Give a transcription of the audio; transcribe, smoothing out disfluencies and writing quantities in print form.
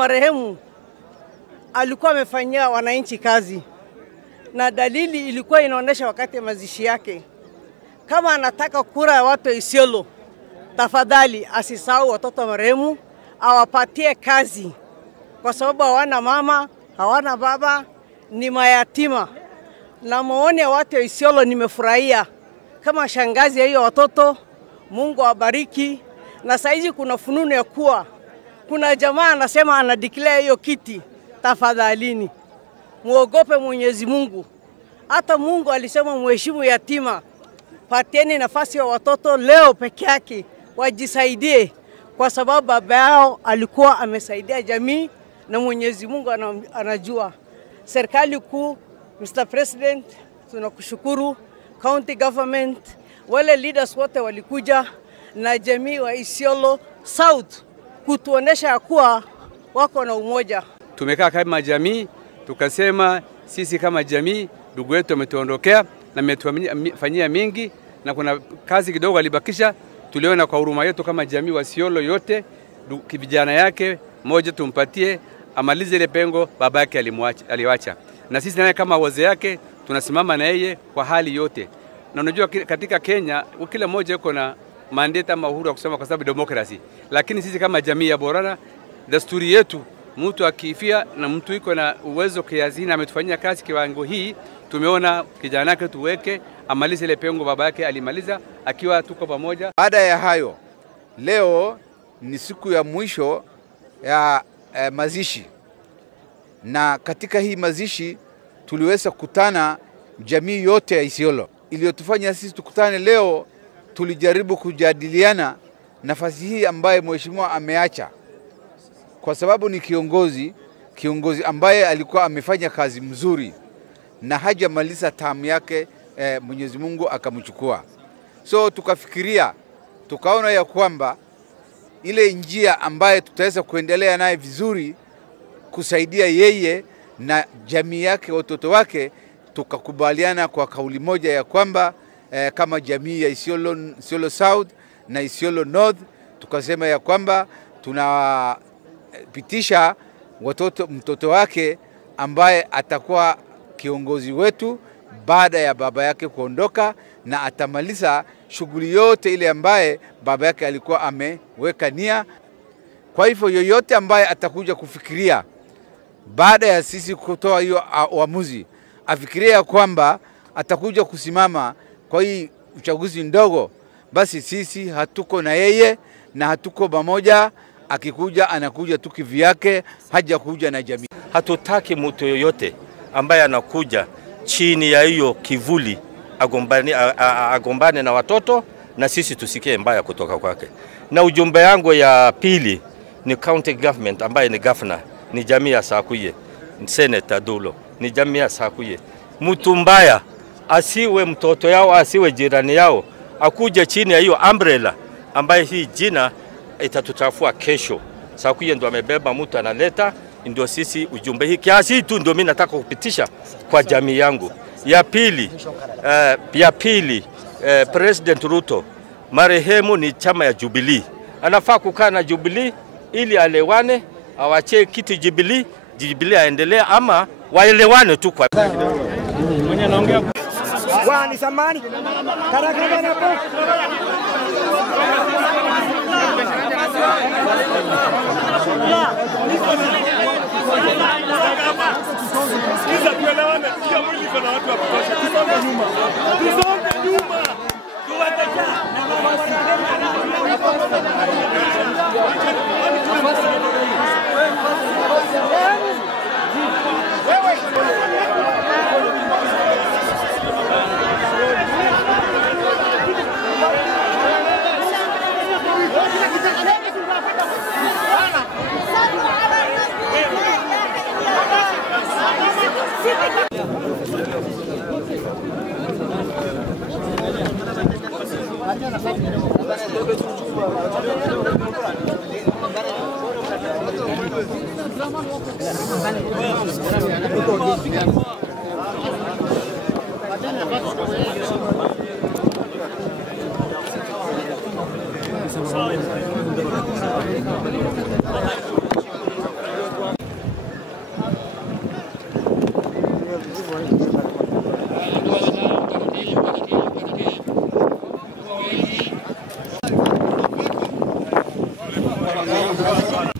marehemu alikuwa amefanyia wananchi kazi, na dalili ilikuwa inaonesha wakati ya mazishi yake. Kama anataka kura ya watu Isiolo, tafadhali asisahau watoto marehemu, awapatie kazi, kwa sababu hawana mama, hawana baba, ni mayatima. Na maoni ya watu wa Isiolo nimefurahia kama shangazi ya hiyo watoto. Mungu awabariki. Na saizi kuna fununu ya kuwa kuna jamaa anasema anadeclare hiyo kiti. Tafadhalini muogope Mwenyezi Mungu. Hata Mungu alisema mheshimu yatima. Patieni nafasi ya watoto leo peke yake wajisaidie, kwa sababu baba yao alikuwa amesaidia jamii na Mwenyezi Mungu anajua. Serikali kuu, Mr. President, tunakushukuru. County government, wale leaders wote walikuja na jamii wa Isiolo South kutuonesha kuwa wako na umoja. Tumekaa kama jamii, tukasema sisi kama jamii ndugu wetu ametuondokea na ametufanyia mingi, na kuna kazi kidogo alibakisha. Tuliona kwa huruma yetu kama jamii wa Isiolo yote, vijana yake moja tumpatie amalize ile pengo baba yake aliwacha. Na sisi naye kama wazee yake tunasimama na yeye kwa hali yote. Na unajua katika Kenya kila mmoja yuko na mandate ama uhuru wa kusema kwa sababu demokrasi. Lakini sisi kama jamii ya Borana, desturi yetu mtu akifia na mtu iko na uwezo kiasi na ametufanyia kazi kiwango hii, tumeona kijana yake tuweke amalize ile pengo baba yake alimaliza akiwa tuko pamoja. Baada ya hayo, leo ni siku ya mwisho ya mazishi. Na katika hii mazishi tuliweza kukutana jamii yote ya Isiolo. Iliyotufanya sisi tukutane leo, tulijaribu kujadiliana nafasi hii ambaye mheshimiwa ameacha, kwa sababu ni kiongozi ambaye alikuwa amefanya kazi mzuri na hajamaliza tamu yake, Mwenyezi Mungu akamchukua. So tukafikiria, tukaona ya kwamba ile njia ambaye tutaweza kuendelea naye vizuri kusaidia yeye na jamii yake, watoto wake, tukakubaliana kwa kauli moja ya kwamba kama jamii ya Isiolo South na Isiolo North, tukasema ya kwamba tunapitisha mtoto wake ambaye atakuwa kiongozi wetu baada ya baba yake kuondoka, na atamaliza shughuli yote ile ambaye baba yake alikuwa ameweka nia. Kwa hivyo yoyote ambaye atakuja kufikiria baada ya sisi kutoa hiyo uamuzi, afikiria kwamba atakuja kusimama kwa hii uchaguzi ndogo, basi sisi hatuko na yeye na hatuko pamoja. Akikuja anakuja tu kivyake, haja kuja na jamii. Hatutaki mtu yoyote ambaye anakuja chini ya hiyo kivuli agombane na watoto, na sisi tusikie mbaya kutoka kwake. Na ujumbe yangu ya pili ni county government ambaye ni governor, ni jamii ya Sakuye, Senator Dulo, ni jamii ya Sakuye. Mtu mbaya asiwe mtoto yao, asiwe jirani yao, akuja chini ya hiyo umbrella ambaye hii jina itatutafua kesho. Sakuye ndio amebeba, mtu analeta, ndio sisi ujumbe hii kiasi tu ndio mimi nataka kupitisha kwa jamii yangu. Ya pili, President Ruto, marehemu ni chama ya Jubilee. Anafaa kukaa na Jubilee ili alewane, awache kiti Jubilee aendelee, ama waelewane tu kwa mwenye anaongea wani samani karakana na po Sasa tuelewane, kila mwili kuna watu wa kutosha. Tusonge nyuma. Tuwateja na Asante.